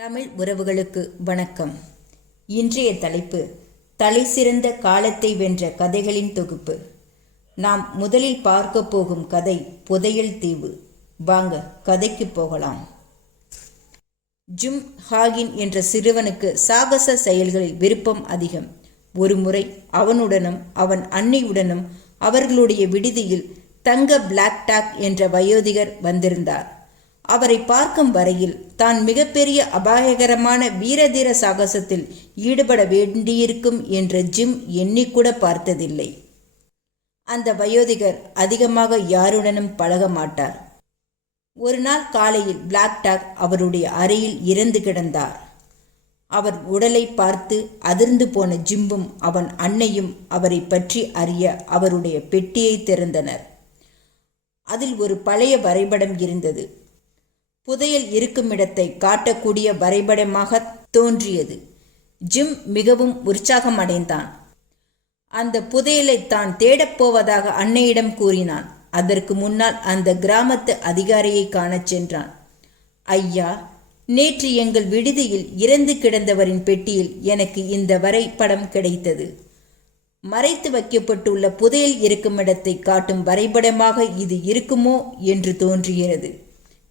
தமிழ் உறவுகளுக்கு வணக்கம். இன்றைய தலைப்பு தலைசிறந்த காலத்தை வென்ற கதைகளின் தொகுப்பு. நாம் முதலில் பார்க்க போகும் கதை புதையல் தீவு. வாங்க கதைக்கு போகலாம். ஜிம் ஹாகின் என்ற சிறுவனுக்கு சாகச செயல்களில் விருப்பம் அதிகம். ஒருமுறை அவனுடனும் அவன் அன்னியுடனும் அவர்களுடைய விடுதியில் தங்க பிளாக் டாக் என்ற வயோதிகர் வந்திருந்தார். அவரை பார்க்கும் வரையில் தான் மிகப்பெரிய அபாயகரமான வீரதீர சாகசத்தில் ஈடுபட வேண்டியிருக்கும் என்ற ஜிம் எண்ணிக்கூட பார்த்ததில்லை. அந்த வயோதிகர் அதிகமாக யாருடனும் பழக மாட்டார். ஒரு நாள் காலையில் பிளாக் டாக் அவருடைய அறையில் இறந்து கிடந்தார். அவர் உடலை பார்த்து அதிர்ந்து போன ஜிம்மும் அவன் அன்னையும் அவரை பற்றி அறிய அவருடைய பெட்டியை திறந்தனர். அதில் ஒரு பழைய வரைபடம் இருந்தது. புதையல் இருக்குமிடத்தை காட்டக்கூடிய வரைபடமாக தோன்றியது. ஜிம் மிகவும் உற்சாகமடைந்தான். அந்த புதையலை தான் தேடப்போவதாக அன்னையிடம் கூறினான். அதற்கு முன்னால் அந்த கிராமத்து அதிகாரியை காணச் சென்றான். ஐயா, நேற்று எங்கள் விடுதியில் இறந்து கிடந்தவரின் பெட்டியில் எனக்கு இந்த வரைபடம் கிடைத்தது. மறைத்து வைக்கப்பட்டுள்ள புதையல் இருக்குமிடத்தை காட்டும் வரைபடமாக இது இருக்குமோ என்று தோன்றுகிறது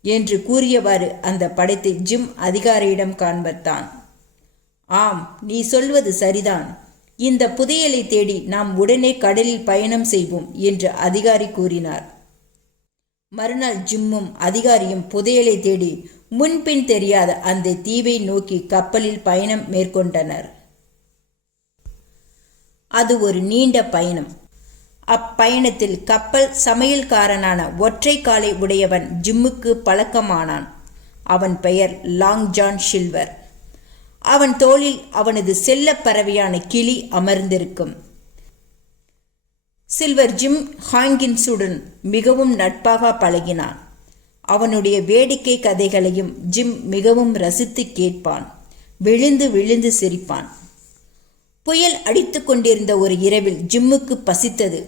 என்று கூறியவாறு அந்த படத்தை ஜிம் அதிகாரியிடம் காண்பித்தான். ஆம், நீ சொல்வது சரிதான். இந்த புதையலை தேடி நாம் உடனே கடலில் பயணம் செய்வோம் என்று அதிகாரி கூறினார். மறுநாள் ஜிம்மும் அதிகாரியும் புதையலை தேடி முன்பின் தெரியாத அந்த தீவை நோக்கி கப்பலில் பயணம் மேற்கொண்டனர். அது ஒரு நீண்ட பயணம். அப்பயணத்தில் கப்பல் சமையல்காரனான ஒற்றை காலை உடையவன் ஜிம்முக்கு பழக்கமானான். அவன் பெயர் லாங் ஜான் சில்வர். அவன் தோளில் அவனது செல்ல பறவையான கிளி அமர்ந்திருக்கும். சில்வர் ஜிம் ஹாங்கின்ஸுடன் மிகவும் நட்பாக பழகினான். அவனுடைய வேடிக்கை கதைகளையும் ஜிம் மிகவும் ரசித்து கேட்பான். விழுந்து விழுந்து சிரிப்பான். புயல் அடித்து கொண்டிருந்த ஒரு இரவில் ஜிம்முக்கு பசித்தது.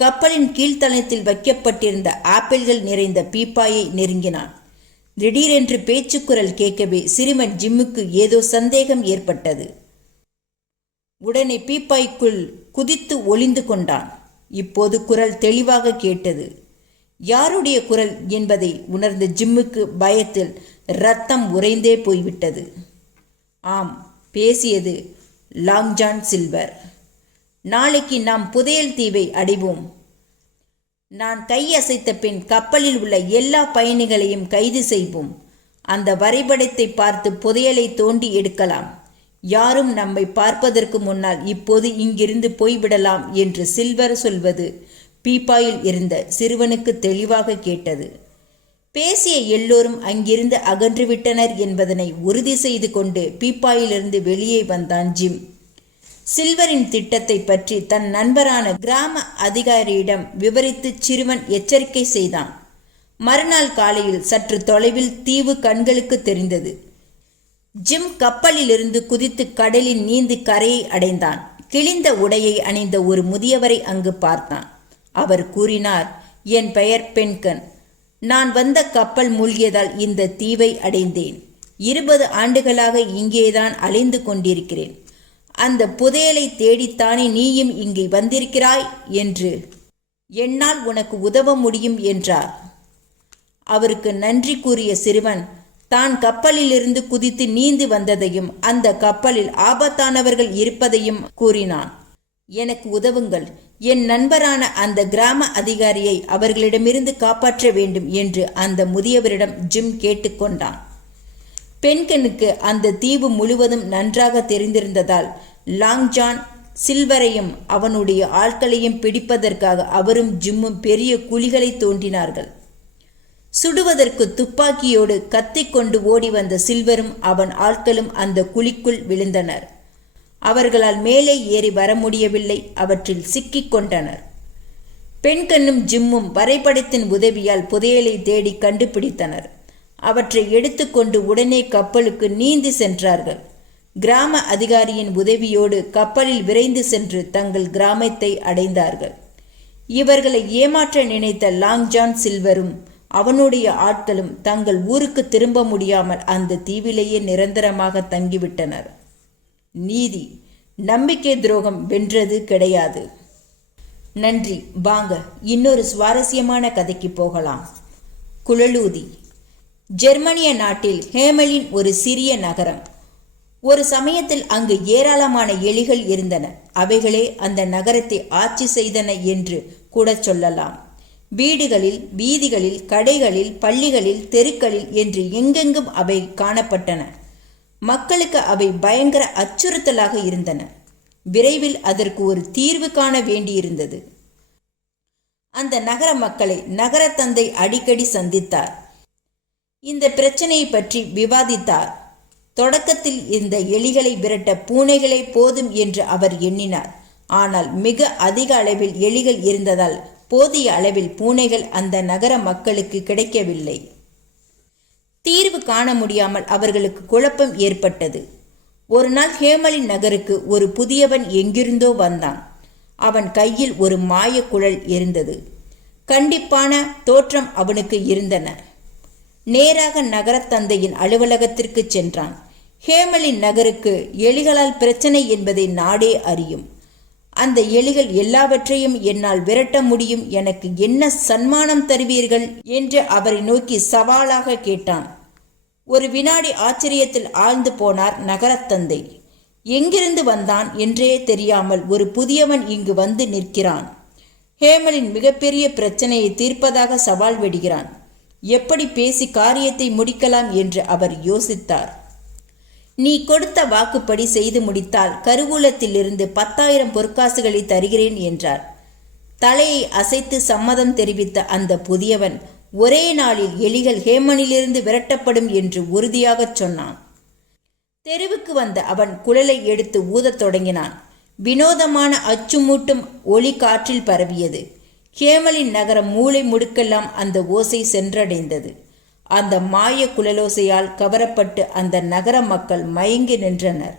கப்பலின் கீழ்த்தளத்தில் வைக்கப்பட்டிருந்த ஆப்பிள்கள் நிறைந்த பீப்பாயை நெருங்கினான். திடீரென்று பேச்சுக்குரல் கேட்கவே சிறுவன் ஜிம்முக்கு ஏதோ சந்தேகம் ஏற்பட்டது. உடனே பீப்பாய்க்குள் குதித்து ஒளிந்து கொண்டான். இப்போது குரல் தெளிவாக கேட்டது. யாருடைய குரல் என்பதை உணர்ந்த ஜிம்முக்கு பயத்தில் இரத்தம் உறைந்தே போய்விட்டது. ஆம், பேசியது லாங் ஜான் சில்வர். நாளைக்கு நாம் புதையல் தீவை அடைவோம். நான் கையசைத்த பின் கப்பலில் உள்ள எல்லா பயணிகளையும் கைது செய்வோம். அந்த வரைபடத்தை பார்த்து புதையலை தோண்டி எடுக்கலாம். யாரும் நம்மை பார்ப்பதற்கு முன்னால் இப்போது இங்கிருந்து போய்விடலாம் என்று சில்வர் சொல்வது பீப்பாயில் இருந்த சிறுவனுக்கு தெளிவாக கேட்டது. பேசிய எல்லோரும் அங்கிருந்து அகன்றுவிட்டனர் என்பதனை உறுதி செய்து கொண்டு பீப்பாயிலிருந்து வெளியே வந்தான் ஜிம். சில்வரின் திட்டத்தை பற்றி தன் நண்பரான கிராம அதிகாரியிடம் விவரித்து சிறுவன் எச்சரிக்கை செய்தான். மறுநாள் காலையில் சற்று தொலைவில் தீவு கண்களுக்கு தெரிந்தது. ஜிம் கப்பலிலிருந்து குதித்து கடலில் நீந்தி கரையை அடைந்தான். கிழிந்த உடையை அணிந்த ஒரு முதியவரை அங்கு பார்த்தான். அவர் கூறினார், என் பெயர் பென்கன். நான் வந்த கப்பல் மூழ்கியதால் இந்த தீவை அடைந்தேன். 20 ஆண்டுகளாக இங்கேதான் அலைந்து கொண்டிருக்கிறேன். அந்த புதையலை தேடித்தானே நீயும் இங்கே வந்திருக்கிறாய் என்று என்னால் உனக்கு உதவ முடியும் என்றார். அவருக்கு நன்றி கூறிய சிறுவன் தான் கப்பலிலிருந்து குதித்து நீந்தி வந்ததையும் அந்த கப்பலில் ஆபத்தானவர்கள் இருப்பதையும் கூறினான். எனக்கு உதவுங்கள். என் நண்பரான அந்த கிராம அதிகாரியை அவர்களிடமிருந்து காப்பாற்ற வேண்டும் என்று அந்த முதியவரிடம் ஜிம் கேட்டுக்கொண்டான். பென்கனுக்கு அந்த தீவு முழுவதும் நன்றாக தெரிந்திருந்ததால் லாங் ஜான் சில்வரையும் அவனுடைய ஆட்களையும் பிடிப்பதற்காக அவரும் ஜிம்மும் பெரிய குழிகளை தோண்டினார்கள். சுடுவதற்கு துப்பாக்கியோடு கத்திக்கொண்டு ஓடி வந்த சில்வரும் அவன் ஆட்களும் அந்த குழிக்குள் விழுந்தனர். அவர்களால் மேலே ஏறி வர முடியவில்லை. அவற்றில் சிக்கிக் கொண்டனர். பென்கனும் ஜிம்மும் வரைபடத்தின் உதவியால் புதையலை தேடி கண்டுபிடித்தனர். அவற்றை எடுத்துக்கொண்டு உடனே கப்பலுக்கு நீந்தி சென்றார்கள். கிராம அதிகாரியின் உதவியோடு கப்பலில் விரைந்து சென்று தங்கள் கிராமத்தை அடைந்தார்கள். இவர்களை ஏமாற்ற நினைத்த லாங் ஜான் சில்வரும் அவனுடைய ஆட்களும் தங்கள் ஊருக்கு திரும்ப முடியாமல் அந்த தீவிலேயே நிரந்தரமாக தங்கிவிட்டனர். நீதி, நம்பிக்கை துரோகம் வென்றது கிடையாது. நன்றி. வாங்க இன்னொரு சுவாரஸ்யமான கதைக்கு போகலாம். குழலூதி. ஜெர்மனிய நாட்டில் ஹேமலின் ஒரு சிறிய நகரம். ஒரு சமயத்தில் அங்கு ஏராளமான எலிகள் இருந்தன. அவைகளே அந்த நகரத்தை ஆட்சி செய்தன என்று கூட சொல்லலாம். வீடுகளில், வீதிகளில், கடைகளில், பள்ளிகளில், தெருக்களில் என்று எங்கெங்கும் அவை காணப்பட்டன. மக்களுக்கு அவை பயங்கர அச்சுறுத்தலாக இருந்தன. விரைவில் அதற்கு ஒரு தீர்வு காண வேண்டியிருந்தது. அந்த நகர மக்களை நகர தந்தை அடிக்கடி சந்தித்தார். இந்த பிரச்சனையை பற்றி விவாதித்தார். தொடக்கத்தில் இந்த எலிகளை விரட்ட பூனைகளே போதும் என்று அவர் எண்ணினார். ஆனால் மிக அதிக அளவில் எலிகள் இருந்ததால் போதிய அளவில் பூனைகள் அந்த நகர மக்களுக்கு கிடைக்கவில்லை. தீர்வு காண முடியாமல் அவர்களுக்கு குழப்பம் ஏற்பட்டது. ஒரு நாள் ஹேமலின் நகருக்கு ஒரு புதியவன் எங்கிருந்தோ வந்தான். அவன் கையில் ஒரு மாய குழல் இருந்தது. கண்டிப்பான தோற்றம் அவனுக்கு இருந்தன. நேராக நகரத்தந்தையின் அலுவலகத்திற்கு சென்றான். ஹேமலின் நகருக்கு எலிகளால் பிரச்சனை என்பதை நாடே அறியும். அந்த எலிகள் எல்லாவற்றையும் என்னால் விரட்ட முடியும், எனக்கு என்ன சன்மானம் தருவீர்கள் என்று அவரை நோக்கி சவாலாக கேட்டான். ஒரு வினாடி ஆச்சரியத்தில் ஆழ்ந்து போனார் நகரத்தந்தை. எங்கிருந்து வந்தான் என்றே தெரியாமல் ஒரு புதியவன் இங்கு வந்து நிற்கிறான். ஹேமலின் மிகப்பெரிய பிரச்சனையை தீர்ப்பதாக சவால் விடுகிறான். எப்படி பேசி காரியத்தை முடிக்கலாம் என்று அவர் யோசித்தார். நீ கொடுத்த வாக்குப்படி செய்து முடித்தால் கருவூலத்திலிருந்து 10,000 பொற்காசுகளை தருகிறேன் என்றார். தலையை அசைத்து சம்மதம் தெரிவித்த அந்த புதியவன் ஒரே நாளில் எலிகள் ஹேமனிலிருந்து விரட்டப்படும் என்று உறுதியாகச் சொன்னான். தெருவுக்கு வந்த அவன் குழலை எடுத்து ஊதத் தொடங்கினான். வினோதமான அச்சுமூட்டும் ஒளி காற்றில் பரவியது. ஹேமலின் நகரம் மூளை முடுக்கெல்லாம் அந்த ஓசை சென்றடைந்தது. அந்த மாய குழலோசையால் கவரப்பட்டு அந்த நகர மக்கள் மயங்கி நின்றனர்.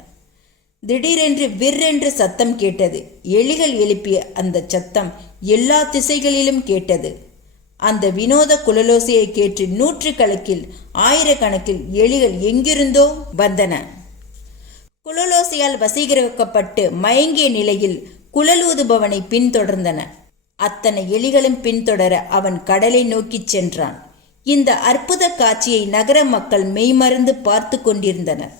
திடீரென்று விற்றென்று சத்தம் கேட்டது. எலிகள் எழுப்பிய அந்த சத்தம் எல்லா திசைகளிலும் கேட்டது. அந்த வினோத குழலோசையை கேட்டு 100 ஆயிரக்கணக்கில் எலிகள் எங்கிருந்தோ வந்தன. குழலோசையால் வசீகரிக்கப்பட்டு மயங்கிய நிலையில் குழலூதுபவனை பின்தொடர்ந்தன. அத்தனை எலிகளும் பின்தொடர அவன் கடலை நோக்கிச் சென்றான். இந்த அற்புத காட்சியை நகர மக்கள் மெய்மறந்து பார்த்து கொண்டிருந்தனர்.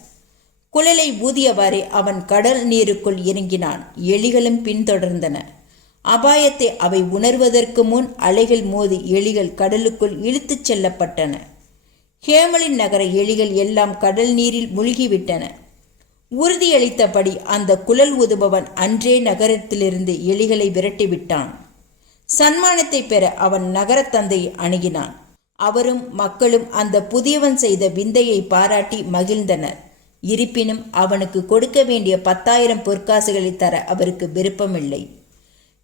குழலை ஊதியவாறே அவன் கடல் நீருக்குள் இறங்கினான். எலிகளும் பின்தொடர்ந்தன. அபாயத்தை அவை உணர்வதற்கு முன் அலைகள் மோதி எலிகள் கடலுக்குள் இழுத்துச் செல்லப்பட்டன. ஹேமலின் நகர எலிகள் எல்லாம் கடல் நீரில் முழுகிவிட்டன. உறுதியளித்தபடி அந்த குழல் ஊதுபவன் அன்றே நகரத்திலிருந்து எலிகளை விரட்டிவிட்டான். சன்மானத்தை பெற அவன் நகரத்தந்தையை அணுகினான். அவரும் மக்களும் அந்த புதியவன் செய்த விந்தையை பாராட்டி மகிழ்ந்தனர். இருப்பினும் அவனுக்கு கொடுக்க வேண்டிய 10,000 பொற்காசுகளை தர அவருக்கு விருப்பமில்லை.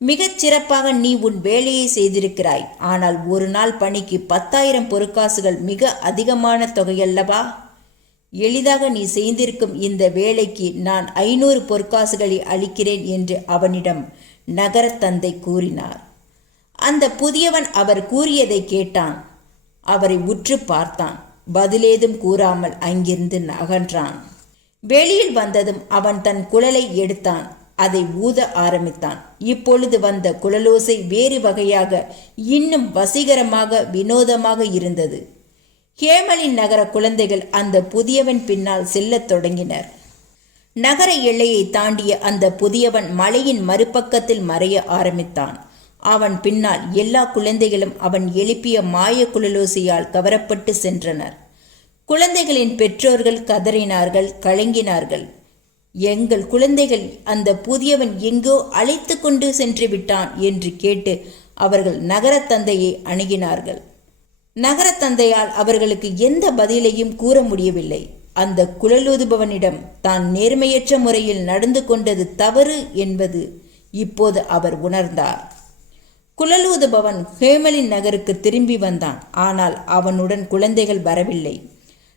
மிகச் சிறப்பாக நீ உன் வேலையை செய்திருக்கிறாய். ஆனால் ஒரு நாள் பணிக்கு 10,000 பொற்காசுகள் மிக அதிகமான தொகையல்லவா? எளிதாக நீ செய்திருக்கும் இந்த வேலைக்கு நான் 500 பொற்காசுகளை அளிக்கிறேன் என்று அவனிடம் நகரத்தந்தை கூறினார். அந்த புதியவன் அவர் கூறியதை கேட்டான். அவரை உற்று பார்த்தான். பதிலேதும் கூறாமல் அங்கிருந்து அகன்றான். வெளியில் வந்ததும் அவன் தன் குழலை எடுத்தான். அதை ஊத ஆரம்பித்தான். இப்பொழுது வந்த குழலோசை வேறு வகையாக, இன்னும் வசீகரமாக, வினோதமாக இருந்தது. ஹேமலின் நகர குழந்தைகள் அந்த புதியவன் பின்னால் செல்லத் தொடங்கினர். நகர எல்லையை தாண்டிய அந்த புதியவன் மலையின் மறுபக்கத்தில் மறைய ஆரம்பித்தான். அவன் பின்னால் எல்லா குழந்தைகளும் அவன் எழுப்பிய மாய குழலோசையால் கவரப்பட்டு சென்றனர். குழந்தைகளின் பெற்றோர்கள் கதறினார்கள், கலங்கினார்கள். எங்கள் குழந்தைகள் அந்த புதியவன் எங்கோ அழைத்து கொண்டு சென்று விட்டான் என்று கேட்டு அவர்கள் நகரத்தந்தையை அணுகினார்கள். நகரத்தந்தையால் அவர்களுக்கு எந்த பதிலையும் கூற முடியவில்லை. அந்த குழலூதுபவனிடம் தான் நேர்மையற்ற முறையில் நடந்து கொண்டது தவறு என்பது இப்போது அவர் உணர்ந்தார். குழலூதுபவன் ஹேமலின் நகருக்கு திரும்பி வந்தான். ஆனால் அவனுடன் குழந்தைகள் வரவில்லை.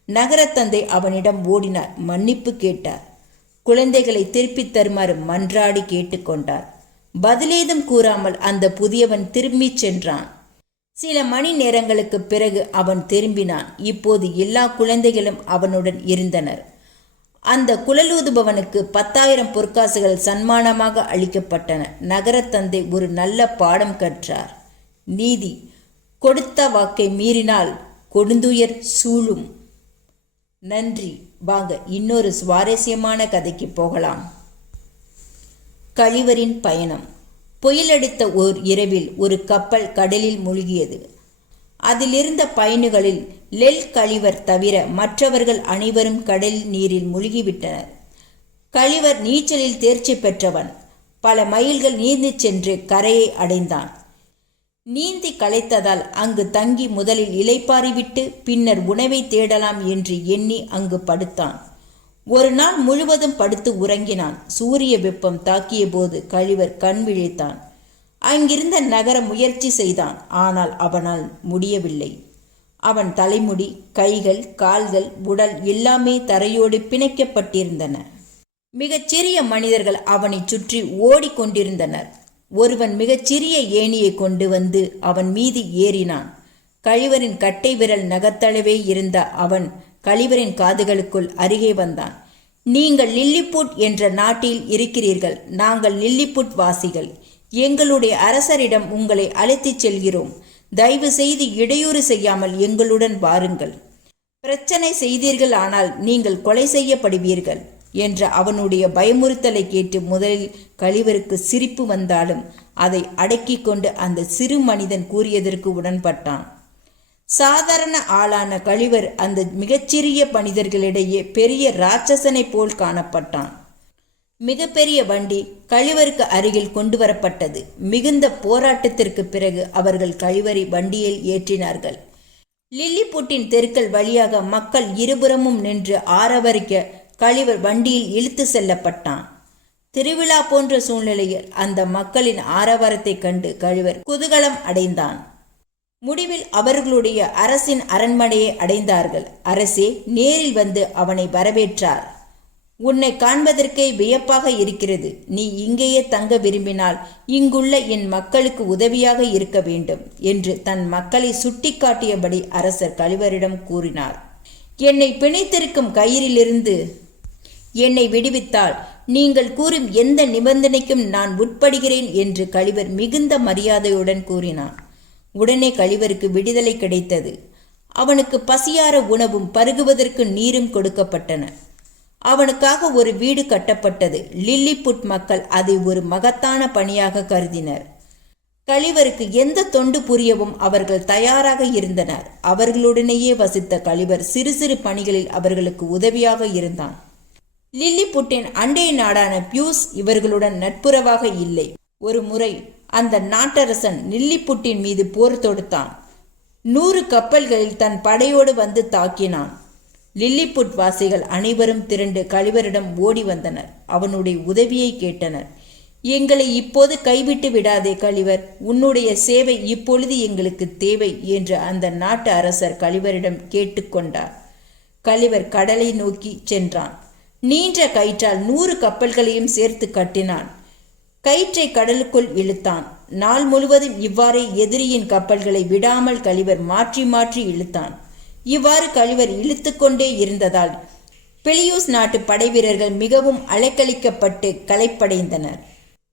நகரத்தந்தை அவனிடம் ஓடினார், மன்னிப்பு கேட்டார். குழந்தைகளை திருப்பித் தருமாறு மன்றாடி கேட்டுக்கொண்டார். பதிலேதும் கூறாமல் அந்த புதியவன் திரும்பிச் சென்றான். சில மணி நேரங்களுக்கு பிறகு அவன் திரும்பினான். இப்போது எல்லா குழந்தைகளும் அவனுடன் இருந்தனர். அந்த குழலூதுபவனுக்கு 10,000 பொற்காசுகள் சன்மானமாக அளிக்கப்பட்டன. நகரத்தந்தை ஒரு நல்ல பாடம் கற்றார். நீதி: கொடுத்த வாக்கை மீறினால் கொடுந்துயர் சூழும். நன்றி. வாங்க இன்னொரு சுவாரஸ்யமான கதைக்கு போகலாம். கழிவரின் பயணம். புயலடித்த ஓர் இரவில் ஒரு கப்பல் கடலில் மூழ்கியது. அதிலிருந்த பயணிகளில் லெல் கழிவர் தவிர மற்றவர்கள் அனைவரும் கடல் நீரில் மூழ்கிவிட்டனர். கழிவர் நீச்சலில் தேர்ச்சி பெற்றவன். பல மைல்கள் நீந்திச் சென்று கரையை அடைந்தான். நீந்தி களைத்ததால் அங்கு தங்கி முதலில் இளைப்பாறிவிட்டு பின்னர் உணவை தேடலாம் என்று எண்ணி அங்கு படுத்தான். ஒரு நாள் முழுவதும் படுத்து உறங்கினான். சூரிய வெப்பம் தாக்கிய போது கழிவர் கண் விழித்தான். அங்கிருந்த நகர முயற்சி செய்தான். ஆனால் அவனால் முடியவில்லை. அவன் தலைமுடி, கைகள், கால்கள், உடல் எல்லாமே தரையோடு பிணைக்கப்பட்டிருந்தன. மிகச்சிறிய மனிதர்கள் அவனை சுற்றி ஓடிக்கொண்டிருந்தனர். ஒருவன் மிகச்சிறிய ஏணியை கொண்டு வந்து அவன் மீது ஏறினான். கழிவரின் கட்டை விரல் நகத்தளவே இருந்த அவன் கழிவரின் காதுகளுக்குள் அருகே வந்தான். நீங்கள் லில்லிபுட் என்ற நாட்டில் இருக்கிறீர்கள். நாங்கள் லில்லிபுட் வாசிகள். எங்களுடைய அரசரிடம் உங்களை அழைத்துச் செல்கிறோம். தயவு செய்து இடையூறு செய்யாமல் எங்களுடன் வாருங்கள். பிரச்சனை செய்தீர்கள் ஆனால் நீங்கள் கொலை செய்யப்படுவீர்கள் என்ற அவனுடைய பயமுறுத்தலை கேட்டு முதலில் கழிவருக்கு சிரிப்பு வந்தாலும் அதை அடக்கி கொண்டு அந்த சிறு மனிதன் கூறியதற்கு உடன்பட்டான். சாதாரண ஆளான கழிவர் அந்த மிகச்சிறிய மனிதர்களிடையே பெரிய இராட்சசனை போல் காணப்பட்டான். மிகப்பெரிய வண்டி கழிவருக்கு அருகில் கொண்டு வரப்பட்டது. மிகுந்த போராட்டத்திற்கு பிறகு அவர்கள் கழிவறை வண்டியில் ஏற்றினார்கள். லில்லிபுட்டின் தெருக்கள் வழியாக மக்கள் இருபுறமும் நின்று ஆரவரிக்க கழிவர் வண்டியில் இழுத்து செல்லப்பட்டான். திருவிழா போன்ற சூழ்நிலையில் அந்த மக்களின் ஆரவாரத்தை கண்டு கழிவர் குதூகலம் அடைந்தான். முடிவில் அவர்களுடைய அரசின் அரண்மனையை அடைந்தார்கள். அரசே நேரில் வந்து அவனை வரவேற்றார். உன்னை காண்பதற்கே வியப்பாக இருக்கிறது. நீ இங்கேயே தங்க விரும்பினால் இங்குள்ள என் மக்களுக்கு உதவியாக இருக்க வேண்டும் என்று தன் மக்களை சுட்டிக்காட்டியபடி அரசர் கழிவரிடம் கூறினார். என்னை பிணைத்திருக்கும் கயிறிலிருந்து என்னை விடுவித்தால் நீங்கள் கூறும் எந்த நிபந்தனைக்கும் நான் உட்படுகிறேன் என்று கழிவர் மிகுந்த மரியாதையுடன் கூறினான். உடனே கழிவருக்கு விடுதலை கிடைத்தது. அவனுக்கு பசியார உணவும் பருகுவதற்கு நீரும் கொடுக்கப்பட்டன. அவனுக்காக ஒரு வீடு கட்டப்பட்டது. லில்லிபுட் மக்கள் அதை ஒரு மகத்தான பணியாக கருதினர். கழிவருக்கு எந்த தொண்டு புரியவும் அவர்கள் தயாராக இருந்தனர். அவர்களுடனேயே வசித்த கழிவர் சிறு சிறு பணிகளில் அவர்களுக்கு உதவியாக இருந்தான். லில்லிபுட்டின் அண்டை நாடான பியூஸ் இவர்களுடன் நட்புறவாக இல்லை. ஒரு முறை அந்த நாட்டரசன் லில்லிபுட்டின் மீது போர் தொடுத்தான். 100 கப்பல்களில் தன் படையோடு வந்து தாக்கினான். லில்லிபுட் வாசிகள் அனைவரும் திரண்டு கழிவரிடம் ஓடி வந்தனர். அவனுடைய உதவியை கேட்டனர். எங்களை இப்போது கைவிட்டு விடாதே கழிவர், உன்னுடைய சேவை இப்பொழுது எங்களுக்கு தேவை என்று அந்த நாட்டு அரசர் கழிவரிடம் கேட்டுக்கொண்டார். கழிவர் கடலை நோக்கி சென்றான். நீண்ட கயிற்றால் 100 கப்பல்களையும் சேர்த்து கட்டினான். கயிற்றை கடலுக்குள் இழுத்தான். நாள் முழுவதும் இவ்வாறே எதிரியின் கப்பல்களை விடாமல் கழிவர் மாற்றி மாற்றி இழுத்தான். இவ்வாறு கழிவர் இழுத்து கொண்டே இருந்ததால் பெலியூஸ் நாட்டு படை வீரர்கள் மிகவும் அலைக்கழிக்கப்பட்டு களைப்படைந்தனர்.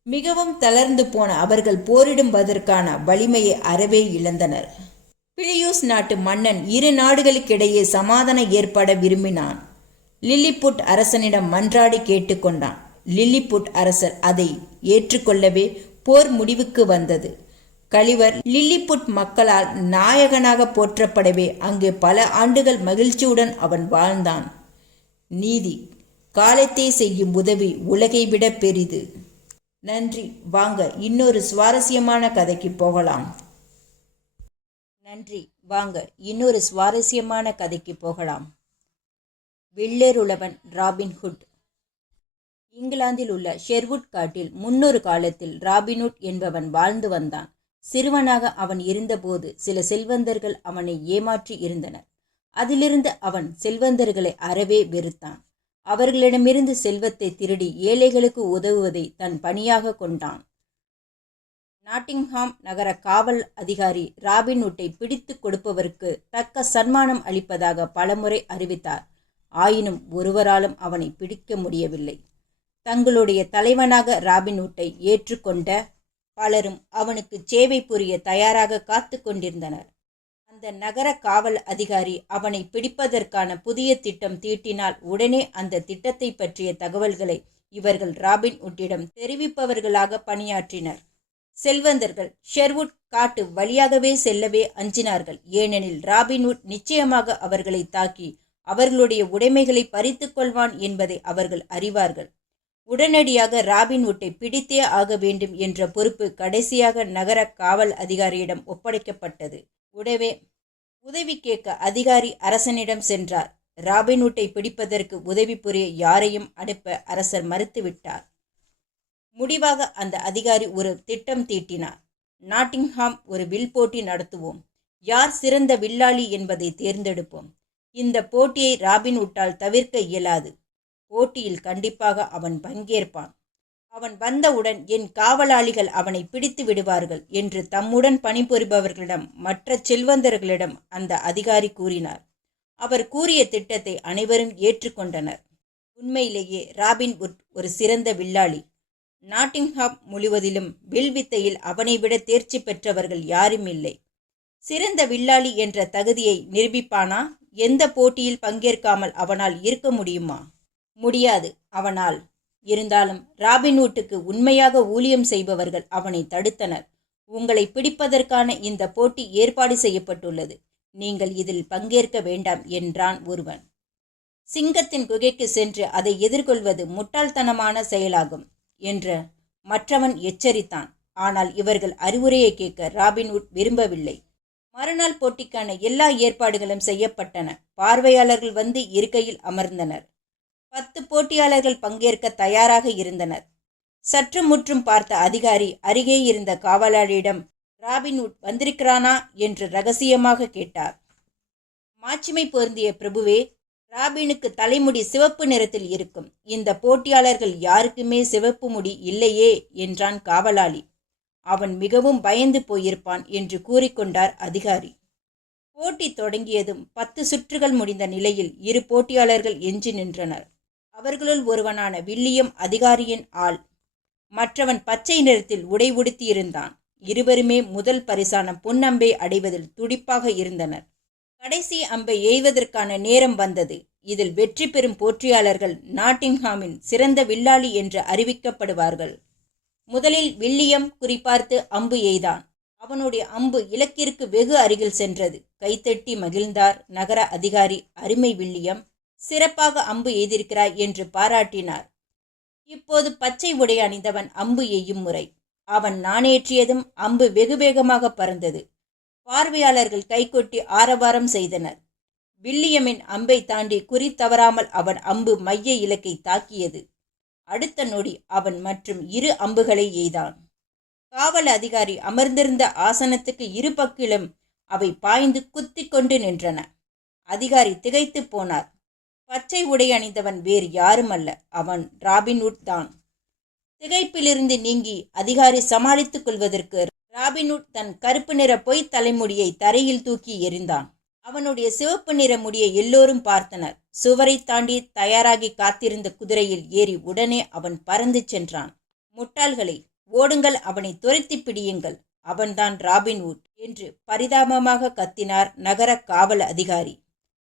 மிகவும் தளர்ந்து போன அவர்கள் போரிடுவதற்கான வலிமையை அறவே இழந்தனர். பிலியூஸ் நாட்டு மன்னன் இரு நாடுகளுக்கிடையே சமாதானம் ஏற்பட விரும்பினான். லில்லிபுட் அரசனிடம் மன்றாடி கேட்டுக்கொண்டான். லில்லிபுட் அரசர் அதை ஏற்றுக்கொள்ளவே போர் முடிவுக்கு வந்தது. கழிவர் லில்லிபுட் மக்களால் நாயகனாக போற்றப்படவே அங்கே பல ஆண்டுகள் மகிழ்ச்சியுடன் அவன் வாழ்ந்தான். நீதி: காலத்தை செய்யும் உதவி உலகை விட பெரிது. நன்றி. வாங்க இன்னொரு சுவாரஸ்யமான கதைக்கு போகலாம். நன்றி. வாங்க இன்னொரு சுவாரஸ்யமான கதைக்கு போகலாம். வெள்ளேருளவன் ராபின்ஹுட். இங்கிலாந்தில் உள்ள ஷெர்வுட் காட்டில் முன்னொரு காலத்தில் ராபின்ஹுட் என்பவன் வாழ்ந்து வந்தான். சிறுவனாக அவன் இருந்தபோது சில செல்வந்தர்கள் அவனை ஏமாற்றி இருந்தனர். அதிலிருந்து அவன் செல்வந்தர்களை அறவே வெறுத்தான். அவர்களிடமிருந்து செல்வத்தை திருடி ஏழைகளுக்கு உதவுவதை தன் பணியாக கொண்டான். நாட்டிங்ஹாம் நகர காவல் அதிகாரி ராபின்வுட்டை பிடித்து கொடுப்பவருக்கு தக்க சன்மானம் அளிப்பதாக பலமுறை அறிவித்தார். ஆயினும் ஒருவராலும் அவனை பிடிக்க முடியவில்லை. தங்களுடைய தலைவனாக ராபின்வுட்டை ஏற்றுக்கொண்ட பலரும் அவனுக்கு சேவை புரிய தயாராக காத்து கொண்டிருந்தனர். அந்த நகர காவல் அதிகாரி அவனை பிடிப்பதற்கான புதிய திட்டம் தீட்டினால் உடனே அந்த திட்டத்தை பற்றிய தகவல்களை இவர்கள் ராபின்வுட்டிடம் தெரிவிப்பவர்களாக பணியாற்றினர். செல்வந்தர்கள் ஷெர்வுட் காட்டு வழியாகவே செல்லவே அஞ்சினார்கள். ஏனெனில் ராபின்வுட் நிச்சயமாக அவர்களை தாக்கி அவர்களுடைய உடைமைகளை பறித்து கொள்வான் என்பதை அவர்கள் அறிவார்கள். உடனடியாக ராபின்வுட்டை பிடித்தே ஆக வேண்டும் என்ற பொறுப்பு கடைசியாக நகர காவல் அதிகாரியிடம் ஒப்படைக்கப்பட்டது. உதவி கேட்க அதிகாரி அரசனிடம் சென்றார். ராபின்வுட்டை பிடிப்பதற்கு உதவி புரிய யாரையும் அனுப்ப அரசர் மறுத்துவிட்டார். முடிவாக அந்த அதிகாரி ஒரு திட்டம் தீட்டினார். நாட்டிங்ஹாம் ஒரு வில் போட்டி நடத்துவோம். யார் சிறந்த வில்லாளி என்பதை தேர்ந்தெடுப்போம். இந்த போட்டியை ராபின்வுட்டால் தவிர்க்க இயலாது. போட்டியில் கண்டிப்பாக அவன் பங்கேற்பான். அவன் வந்தவுடன் என் காவலாளிகள் அவனை பிடித்து விடுவார்கள் என்று தம்முடன் பணிபுரிபவர்களிடம் மற்ற செல்வந்தர்களிடம் அந்த அதிகாரி கூறினார். அவர் கூறிய திட்டத்தை அனைவரும் ஏற்றுக்கொண்டனர். உண்மையிலேயே ராபின்வுட் ஒரு சிறந்த வில்லாளி. நாட்டிங்ஹாம் முழுவதிலும் வில்வித்தையில் அவனை விட தேர்ச்சி பெற்றவர்கள் யாரும் இல்லை. சிறந்த வில்லாளி என்ற தகுதியை நிரூபிப்பானா? எந்த போட்டியில் பங்கேற்காமல் அவனால் இருக்க முடியுமா? முடியாது. அவனால் இருந்தாலும் ராபின்வுட்டுக்கு உண்மையாக ஊழியம் செய்பவர்கள் அவனை தடுத்தனர். உங்களை பிடிப்பதற்கான இந்த போட்டி ஏற்பாடு செய்யப்பட்டுள்ளது. நீங்கள் இதில் பங்கேற்க வேண்டாம் என்றான் ஒருவன். சிங்கத்தின் குகைக்கு சென்று அதை எதிர்கொள்வது முட்டாள்தனமான செயலாகும் என்ற மற்றவன் எச்சரித்தான். ஆனால் இவர்கள் அறிவுரையை கேட்க ராபின்வுட் விரும்பவில்லை. மறுநாள் போட்டிக்கான எல்லா ஏற்பாடுகளும் செய்யப்பட்டன. பார்வையாளர்கள் வந்து இருக்கையில் அமர்ந்தனர். 10 போட்டியாளர்கள் பங்கேற்க தயாராக இருந்தனர். சற்று முற்றும் பார்த்த அதிகாரி அருகே இருந்த காவலாளியிடம் ராபின்வுட் வந்திருக்கிறானா என்று ரகசியமாக கேட்டார். மாட்சிமை பொருந்திய பிரபுவே, ராபினுக்கு தலைமுடி சிவப்பு நிறத்தில் இருக்கும். இந்த போட்டியாளர்கள் யாருக்குமே சிவப்பு முடி இல்லையே என்றான் காவலாளி. அவன் மிகவும் பயந்து போயிருப்பான் என்று கூறிக்கொண்டார் அதிகாரி. போட்டி தொடங்கியதும் 10 சுற்றுகள் முடிந்த நிலையில் 2 போட்டியாளர்கள் எஞ்சி நின்றனர். அவர்களுள் ஒருவனான வில்லியம் அதிகாரியின் ஆள். மற்றவன் பச்சை நிறத்தில் உடை உடுத்தியிருந்தான். இருவருமே முதல் பரிசான பொன்னம்பை அடைவதில் துடிப்பாக இருந்தனர். கடைசி அம்பை எய்வதற்கான நேரம் வந்தது. இதில் வெற்றி பெறும் போட்டியாளர்கள் நாட்டிங்ஹாமின் சிறந்த வில்லாளி என்று அறிவிக்கப்படுவார்கள். முதலில் வில்லியம் குறிப்பார்த்து அம்பு எய்தான். அவனுடைய அம்பு இலக்கிற்கு வெகு அருகில் சென்றது. கைத்தட்டி மகிழ்ந்தார் நகர அதிகாரி. அருமை வில்லியம், சிறப்பாக அம்பு எய்திருக்கிறாய் என்று பாராட்டினார். இப்போது பச்சை உடை அணிந்தவன் அம்பு எய்யும் முறை. அவன் நாணேற்றியதும் அம்பு வெகு வேகமாக பறந்தது. பார்வையாளர்கள் கைகொட்டி ஆரவாரம் செய்தனர். வில்லியமின் அம்பை தாண்டி குறி தவறாமல் அவன் அம்பு மைய இலக்கை தாக்கியது. அடுத்த நொடி அவன் மற்றும் 2 அம்புகளை எய்தான். காவல் அதிகாரி அமர்ந்திருந்த ஆசனத்துக்கு 2 பக்கிலும் அவை பாய்ந்து குத்தி கொண்டு நின்றன. அதிகாரி திகைத்து போனார். பச்சை உடை அணிந்தவன் வேறு யாருமல்ல, அவன் ராபின்வுட் தான். திகைப்பிலிருந்து நீங்கி அதிகாரி சமாளித்துக் கொள்வதற்கு ராபின்வுட் தன் கருப்பு நிற பொய் தலைமுடியை தரையில் தூக்கி எறிந்தான். அவனுடைய சிவப்பு நிற முடியை எல்லோரும் பார்த்தனர். சுவரை தாண்டி தயாராகி காத்திருந்த குதிரையில் ஏறி உடனே அவன் பறந்து சென்றான். முட்டாள்களை, ஓடுங்கள், அவனை துரத்தி பிடியுங்கள், அவன்தான் ராபின்வுட் என்று பரிதாபமாக கத்தினார் நகர காவல் அதிகாரி.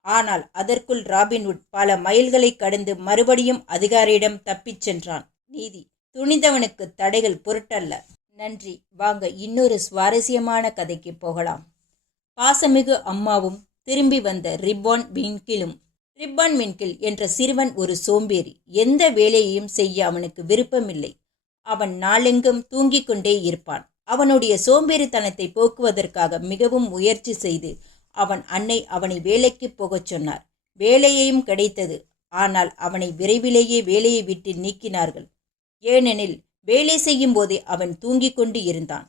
ஆனால் அதற்குள் ராபின்வுட் பல மைல்களை கடந்து மறுபடியும் அதிகாரியிடம் தப்பிச் சென்றான். நீதி, துணிந்தவனுக்கு தடைகள் பொருட்டல்ல. நன்றி. வாங்க இன்னொரு சுவாரஸ்யமான கதைக்கு போகலாம். பாசமிகு அம்மாவும் திரும்பி வந்த ரிப்பான் வின்கிலும். ரிப்பான் வின்கில் என்ற சிறுவன் ஒரு சோம்பேறி. எந்த வேலையையும் செய்ய அவனுக்கு விருப்பமில்லை. அவன் நாளெங்கும் தூங்கிக் கொண்டே இருப்பான். அவனுடைய சோம்பேறித்தனத்தை போக்குவதற்காக மிகவும் முயற்சி செய்து அவன் அன்னை அவனை வேலைக்கு போகச் சொன்னார். வேலையையும் கிடைத்தது. ஆனால் அவனை விரைவிலேயே வேலையை விட்டு நீக்கினார்கள். ஏனெனில் வேலை செய்யும் போதே அவன் தூங்கிக் கொண்டு இருந்தான்.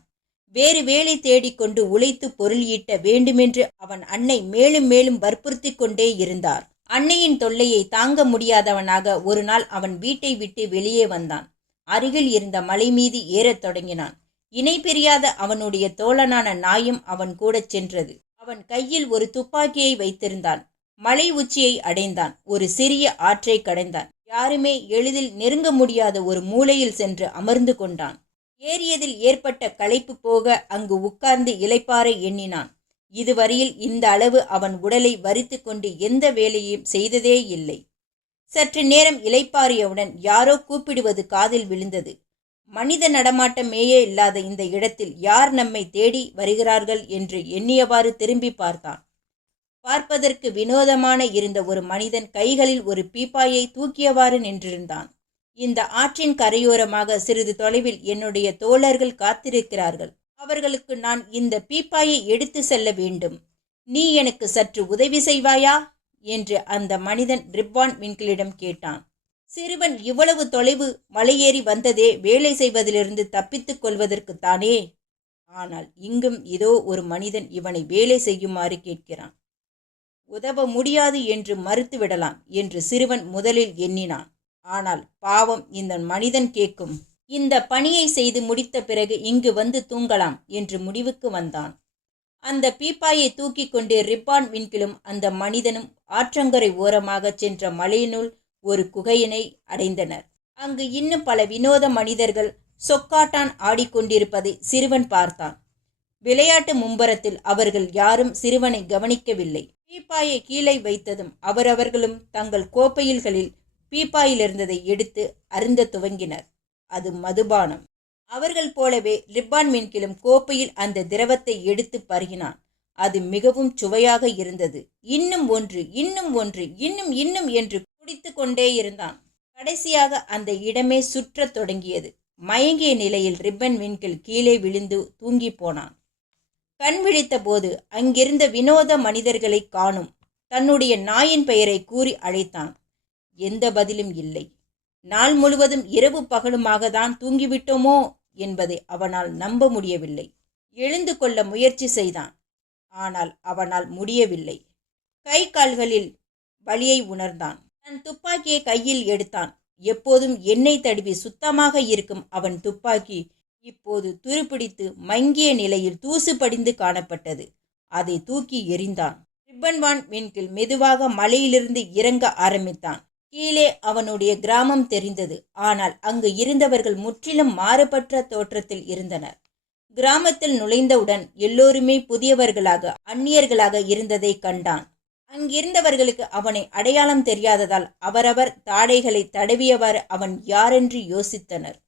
வேறு வேலை தேடிக்கொண்டு உழைத்து பொருள் ஈட்ட வேண்டுமென்று அவன் அன்னை மேலும் மேலும் வற்புறுத்தி கொண்டே இருந்தார். அன்னையின் தொல்லையை தாங்க முடியாதவனாக ஒரு நாள் அவன் வீட்டை விட்டு வெளியே வந்தான். அருகில் இருந்த மலை மீது ஏறத் தொடங்கினான். இணை பிரியாத அவனுடைய தோழனான நாயும் அவன் கூட சென்றது. அவன் கையில் ஒரு துப்பாக்கியை வைத்திருந்தான். மலை உச்சியை அடைந்தான். ஒரு சிறிய ஆற்றை கடைந்தான். யாருமே எளிதில் நெருங்க முடியாத ஒரு மூலையில் சென்று அமர்ந்து கொண்டான். ஏறியதில் ஏற்பட்ட களைப்பு போக அங்கு உட்கார்ந்து இளைப்பாற எண்ணினான். இதுவரையில் இந்த அளவு அவன் உடலை வரித்து கொண்டு எந்த வேலையும் செய்ததே இல்லை. சற்று நேரம் இளைப்பாறியவுடன் யாரோ கூப்பிடுவது காதில் விழுந்தது. மனித நடமாட்டமேயே இல்லாத இந்த இடத்தில் யார் நம்மை தேடி வருகிறார்கள் என்று எண்ணியவாறு திரும்பி பார்த்தான். பார்ப்பதற்கு வினோதமான இருந்த ஒரு மனிதன் கைகளில் ஒரு பீப்பாயை தூக்கியவாறு நின்றிருந்தான். இந்த ஆற்றின் கரையோரமாக சிறிது தொலைவில் என்னுடைய தோழர்கள் காத்திருக்கிறார்கள். அவர்களுக்கு நான் இந்த பீப்பாயை எடுத்து செல்ல வேண்டும். நீ எனக்கு சற்று உதவி செய்வாயா என்று அந்த மனிதன் ரிப்பான் வின்கிளிடம் கேட்டான். சிறுவன் இவ்வளவு தொலைவு மலையேறி வந்ததே வேலை செய்வதிலிருந்து தப்பித்துக் கொள்வதற்குத்தானே. ஆனால் இங்கும் இதோ ஒரு மனிதன் இவனை வேலை செய்யுமாறு கேட்கிறான். உதவ முடியாது என்று மறுத்துவிடலாம் என்று சிறுவன் முதலில் எண்ணினான். ஆனால் பாவம், இந்த மனிதன் கேட்கும் இந்த பணியை செய்து முடித்த பிறகு இங்கு வந்து தூங்கலாம் என்று முடிவுக்கு வந்தான். அந்த பீப்பாயை தூக்கி கொண்டு ரிப்பான் வின்கிலும் அந்த மனிதனும் ஆற்றங்கரை ஓரமாக சென்ற மலையினுள் ஒரு குகையினை அடைந்தனர். அங்கு இன்னும் பல வினோத மனிதர்கள் சொக்காட்டான் ஆடிக்கொண்டிருப்பதை சிறுவன் பார்த்தான். விளையாட்டு மும்பரத்தில் அவர்கள் யாரும் சிறுவனை கவனிக்கவில்லை. பீப்பாயை கீழே வைத்ததும் அவரவர்களும் தங்கள் கோப்பையில்களில் பீப்பாயிலிருந்ததை எடுத்து அருந்த துவங்கினர். அது மதுபானம். அவர்கள் போலவே ரிப்பான் வின்கிலும் கோப்பையில் அந்த திரவத்தை எடுத்து பருகினான். அது மிகவும் சுவையாக இருந்தது. இன்னும் ஒன்று, இன்னும் ஒன்று, இன்னும் இன்னும் என்று குடித்து கொண்டே இருந்தான். கடைசியாக அந்த இடமே சுற்றத் தொடங்கியது. மயங்கிய நிலையில் ரிப்பன் வின்கில் கீழே விழுந்து தூங்கி போனான். கண் விழித்த போது அங்கிருந்த வினோத மனிதர்களை காணும். தன்னுடைய நாயின் பெயரை கூறி அழைத்தான். எந்த பதிலும் இல்லை. நாள் முழுவதும் இரவு பகலுமாக தான் தூங்கிவிட்டோமோ என்பதை அவனால் நம்ப முடியவில்லை. எழுந்து கொள்ள முயற்சி செய்தான். ஆனால் அவனால் முடியவில்லை. கை கால்களில் வலியை உணர்ந்தான். தன் துப்பாக்கியை கையில் எடுத்தான். எப்போதும் எண்ணெய் தடவி சுத்தமாக இருக்கும் அவன் துப்பாக்கி இப்போது துருப்பிடித்து மங்கிய நிலையில் தூசு படிந்து காணப்பட்டது. அதை தூக்கி எறிந்தான். ரிப்பன் வான் வின்கில் மெதுவாக மலையிலிருந்து இறங்க ஆரம்பித்தான். கீழே அவனுடைய கிராமம் தெரிந்தது. ஆனால் அங்கு இருந்தவர்கள் முற்றிலும் மாறுபட்ட தோற்றத்தில் இருந்தனர். கிராமத்தில் நுழைந்தவுடன் எல்லோருமே புதியவர்களாக, அந்நியர்களாக இருந்ததை கண்டான். அங்கிருந்தவர்களுக்கு அவனை அடையாளம் தெரியாததால் அவரவர் தாடைகளை தடவியவாறு அவன் யாரென்று யோசித்தனர்.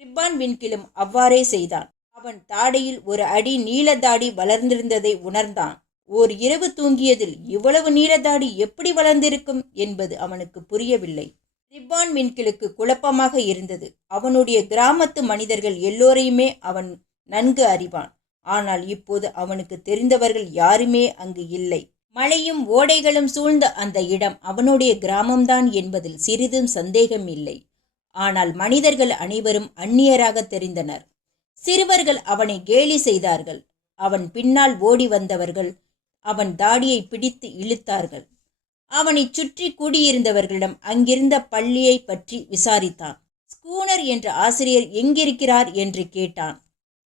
ரிப்பான் வின்கிலும் அவ்வாறே செய்தான். அவன் தாடையில் ஒரு அடி நீளதாடி வளர்ந்திருந்ததை உணர்ந்தான். ஓர் இரவு தூங்கியதில் இவ்வளவு நீளதாடி எப்படி வளர்ந்திருக்கும் என்பது அவனுக்கு புரியவில்லை. ரிப்பான் வின்கிலுக்கு குழப்பமாக இருந்தது. அவனுடைய கிராமத்து மனிதர்கள் எல்லோரையுமே அவன் நன்கு அறிவான். ஆனால் இப்போது அவனுக்கு தெரிந்தவர்கள் யாருமே அங்கு இல்லை. மலையும் ஓடைகளும் சூழ்ந்த அந்த இடம் அவனுடைய கிராமம்தான் என்பதில் சிறிதும் சந்தேகம் இல்லை. ஆனால் மனிதர்கள் அனைவரும் அந்நியராக தெரிந்தனர். சிறுவர்கள் அவனை கேலி செய்தார்கள். அவன் பின்னால் ஓடி வந்தவர்கள் அவன் தாடியை பிடித்து இழுத்தார்கள். அவனை சுற்றி கூடியிருந்தவர்களிடம் அங்கிருந்த பள்ளியை பற்றி விசாரித்தான். ஸ்கூனர் என்ற ஆசிரியர் எங்கிருக்கிறார் என்று கேட்டான்.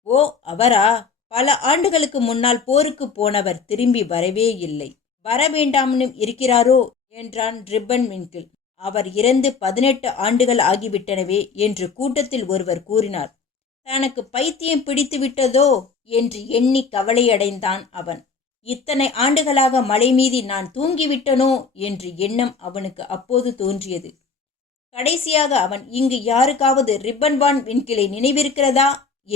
ஓ, அவரா? பல ஆண்டுகளுக்கு முன்னால் போருக்கு போனவர், திரும்பி வரவே இல்லை. வர வேண்டாம்னு இருக்கிறாரோ என்றான் ரிப்பன் வின்கில். அவர் இறந்து 18 ஆண்டுகள் ஆகிவிட்டனவே என்று கூட்டத்தில் ஒருவர் கூறினார். தனக்கு பைத்தியம் பிடித்து விட்டதோ என்று எண்ணி கவலையடைந்தான் அவன். இத்தனை ஆண்டுகளாக மலை மீதி நான் தூங்கிவிட்டனோ என்று எண்ணம் அவனுக்கு அப்போது தோன்றியது. கடைசியாக அவன், இங்கு யாருக்காவது ரிப்பன் வான் வின்கிலை நினைவிருக்கிறதா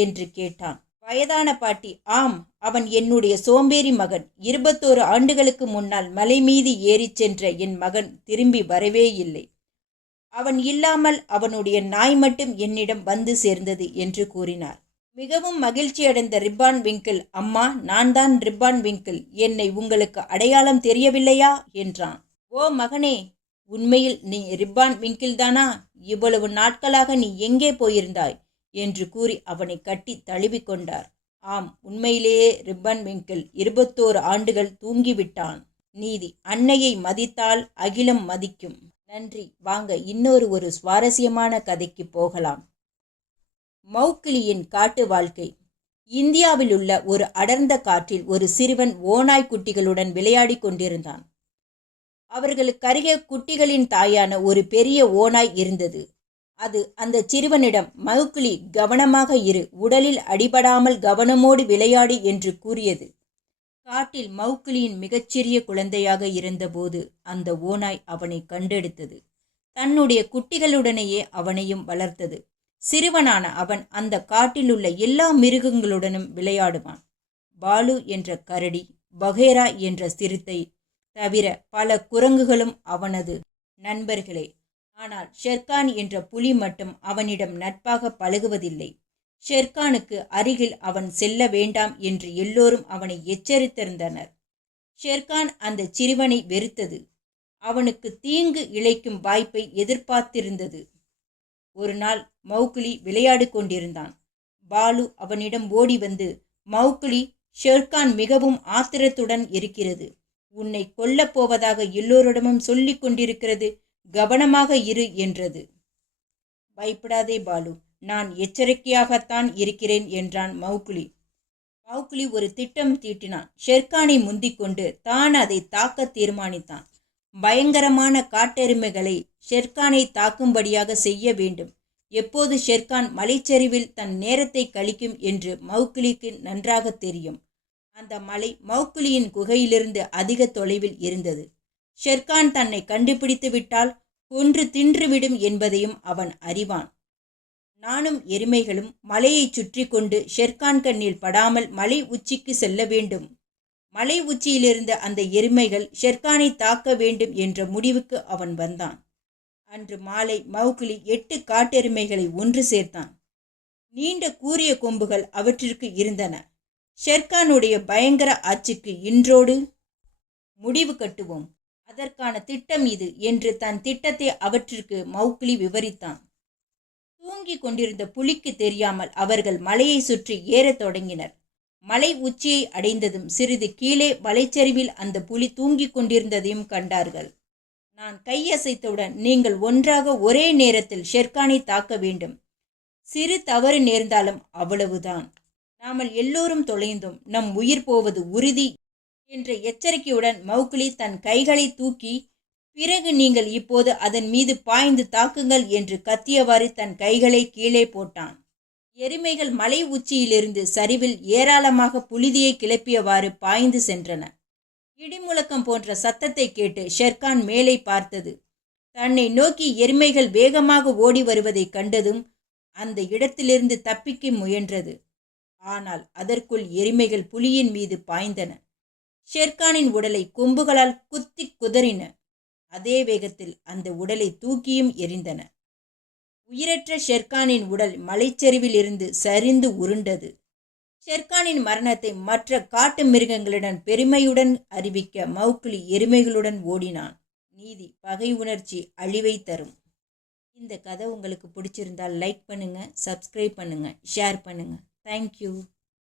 என்று கேட்டான். வயதான பாட்டி, ஆம், அவன் என்னுடைய சோம்பேறி மகன். 21 ஆண்டுகளுக்கு முன்னால் மலை மீது ஏறிச் சென்ற என் மகன் திரும்பி வரவே இல்லை. அவன் இல்லாமல் அவனுடைய நாய் மட்டும் என்னிடம் வந்து சேர்ந்தது என்று கூறினார். மிகவும் மகிழ்ச்சியடைந்த ரிப்பான் வின்கில், அம்மா, நான் தான் ரிப்பான் வின்கில். என்னை உங்களுக்கு அடையாளம் தெரியவில்லையா என்றான். ஓ மகனே, உண்மையில் நீ ரிப்பான் வின்கில் தானா? இவ்வளவு நாட்களாக நீ எங்கே போயிருந்தாய் என்று கூறி அவனை கட்டி தழுவிக்கொண்டார். ஆம், உண்மையிலேயே ரிப்பன் வின்கில் 21 ஆண்டுகள் தூங்கிவிட்டான். நீதி, அன்னையை மதித்தால் அகிலம் மதிக்கும். நன்றி. வாங்க இன்னொரு சுவாரஸ்யமான கதைக்கு போகலாம். மௌக்கிலியின் காட்டு வாழ்க்கை. இந்தியாவில் உள்ள ஒரு அடர்ந்த காட்டில் ஒரு சிறுவன் ஓநாய் குட்டிகளுடன் விளையாடி கொண்டிருந்தான். அவர்களுக்கருகே குட்டிகளின் தாயான ஒரு பெரிய ஓநாய் இருந்தது. அது அந்த சிறுவனிடம், மௌக்லி, கவனமாக இரு, உடலில் அடிபடாமல் கவனமோடு விளையாடு என்று கூறியது. காட்டில் மௌக்லியின் மிகச்சிறிய குழந்தையாக இருந்தபோது அந்த ஓநாய் அவனை கண்டெடுத்தது. தன்னுடைய குட்டிகளுடனேயே அவனையும் வளர்த்தது. சிறுவனான அவன் அந்த காட்டில் உள்ள எல்லா மிருகங்களுடனும் விளையாடுவான். பாலு என்ற கரடி, பகேரா என்ற சிறுத்தை தவிர பல குரங்குகளும் அவனது நண்பர்களே. ஆனால் ஷெர்கான் என்ற புலி மட்டும் அவனிடம் நட்பாக பழகுவதில்லை. ஷெர்கானுக்கு அருகில் அவன் செல்ல வேண்டாம் என்று எல்லோரும் அவனை எச்சரித்திருந்தனர். ஷெர்கான் அந்த சிறுவனை வெறுத்தது. அவனுக்கு தீங்கு இழைக்கும் வாய்ப்பை எதிர்பார்த்திருந்தது. ஒரு நாள் மௌக்லி விளையாடு கொண்டிருந்தான். பாலு அவனிடம் ஓடி வந்து, மௌக்லி, ஷெர்கான் மிகவும் ஆத்திரத்துடன் இருக்கிறது. உன்னை கொல்லப் போவதாக எல்லோரிடமும் சொல்லிக் கொண்டிருக்கிறது. கவனமாக இரு என்றது. பயப்படாதே பாலு, நான் எச்சரிக்கையாகத்தான் இருக்கிறேன் என்றான் மௌக்லி. மௌக்லி ஒரு திட்டம் தீட்டினான். ஷெர்கானை முந்திக்கொண்டு தான் அதை தாக்க தீர்மானித்தான். பயங்கரமான காட்டெருமைகளை ஷெர்கானை தாக்கும்படியாக செய்ய வேண்டும். எப்போது ஷெர்கான் மலைச்சரிவில் தன் நேரத்தை கழிக்கும் என்று மௌக்லிக்கு நன்றாக தெரியும். அந்த மலை மௌக்லியின் குகையிலிருந்து அதிக தொலைவில் இருந்தது. ஷெர்கான் தன்னை கண்டுபிடித்து விட்டால் கொன்று தின்றுவிடும் என்பதையும் அவன் அறிவான். நானும் எருமைகளும் மலையை சுற்றி கொண்டு ஷெர்கான் கண்ணில் படாமல் மலை உச்சிக்கு செல்ல வேண்டும். மலை உச்சியிலிருந்து அந்த எருமைகள் ஷெர்கானை தாக்க வேண்டும் என்ற முடிவுக்கு அவன் வந்தான். அன்று மாலை மௌக்லி 8 காட்டெருமைகளை ஒன்று சேர்த்தான். நீண்ட கூரிய கொம்புகள் அவற்றிற்கு இருந்தன. ஷெர்கானுடைய பயங்கர ஆட்சிக்கு இன்றோடு முடிவு கட்டுவோம். அதற்கான திட்டம் இது என்று தன் திட்டத்தை அவற்றிற்கு மௌக்லி விவரித்தான். தூங்கிக் கொண்டிருந்த புலிக்கு தெரியாமல் அவர்கள் மலையை சுற்றி ஏறத் தொடங்கினர். மலை உச்சியை அடைந்ததும் சிறிது கீழே மலைச்சரிவில் அந்த புலி தூங்கிக் கொண்டிருந்ததையும் கண்டார்கள். நான் கையசைத்தவுடன் நீங்கள் ஒன்றாக ஒரே நேரத்தில் ஷெர்கானை தாக்க வேண்டும். சிறு தவறு நேர்ந்தாலும் அவ்வளவுதான். நாமல் எல்லோரும் தொலைந்தோம், நம் உயிர் போவது உறுதி என்ற எச்சரிக்கையுடன் மௌக்லி தன் கைகளை தூக்கி, பிறகு நீங்கள் இப்போது அதன் மீது பாய்ந்து தாக்குங்கள் என்று கத்தியவாறு தன் கைகளை கீழே போட்டான். எருமைகள் மலை உச்சியிலிருந்து சரிவில் ஏராளமாக புழுதியை கிளப்பியவாறு பாய்ந்து சென்றன. இடிமுழக்கம் போன்ற சத்தத்தை கேட்டு ஷெர்கான் மேலே பார்த்தது. தன்னை நோக்கி எருமைகள் வேகமாக ஓடி வருவதை கண்டதும் அந்த இடத்திலிருந்து தப்பிக்க முயன்றது. ஆனால் அதற்குள் எருமைகள் புலியின் மீது பாய்ந்தன. ஷெர்கானின் உடலை கொம்புகளால் குத்தி குதறின. அதே வேகத்தில் அந்த உடலை தூக்கியும் எறிந்தன. உயிரற்ற ஷெர்கானின் உடல் மலைச்சரிவில் இருந்து சரிந்து உருண்டது. ஷெர்கானின் மரணத்தை மற்ற காட்டு மிருகங்களுடன் பெருமையுடன் அறிவிக்க மௌக்லி எருமைகளுடன் ஓடினான். நீதி பகை உணர்ச்சி அழிவை தரும். இந்த கதை உங்களுக்கு பிடிச்சிருந்தால் லைக் பண்ணுங்க, சப்ஸ்கிரைப் பண்ணுங்க, ஷேர் பண்ணுங்க. தேங்க்யூ.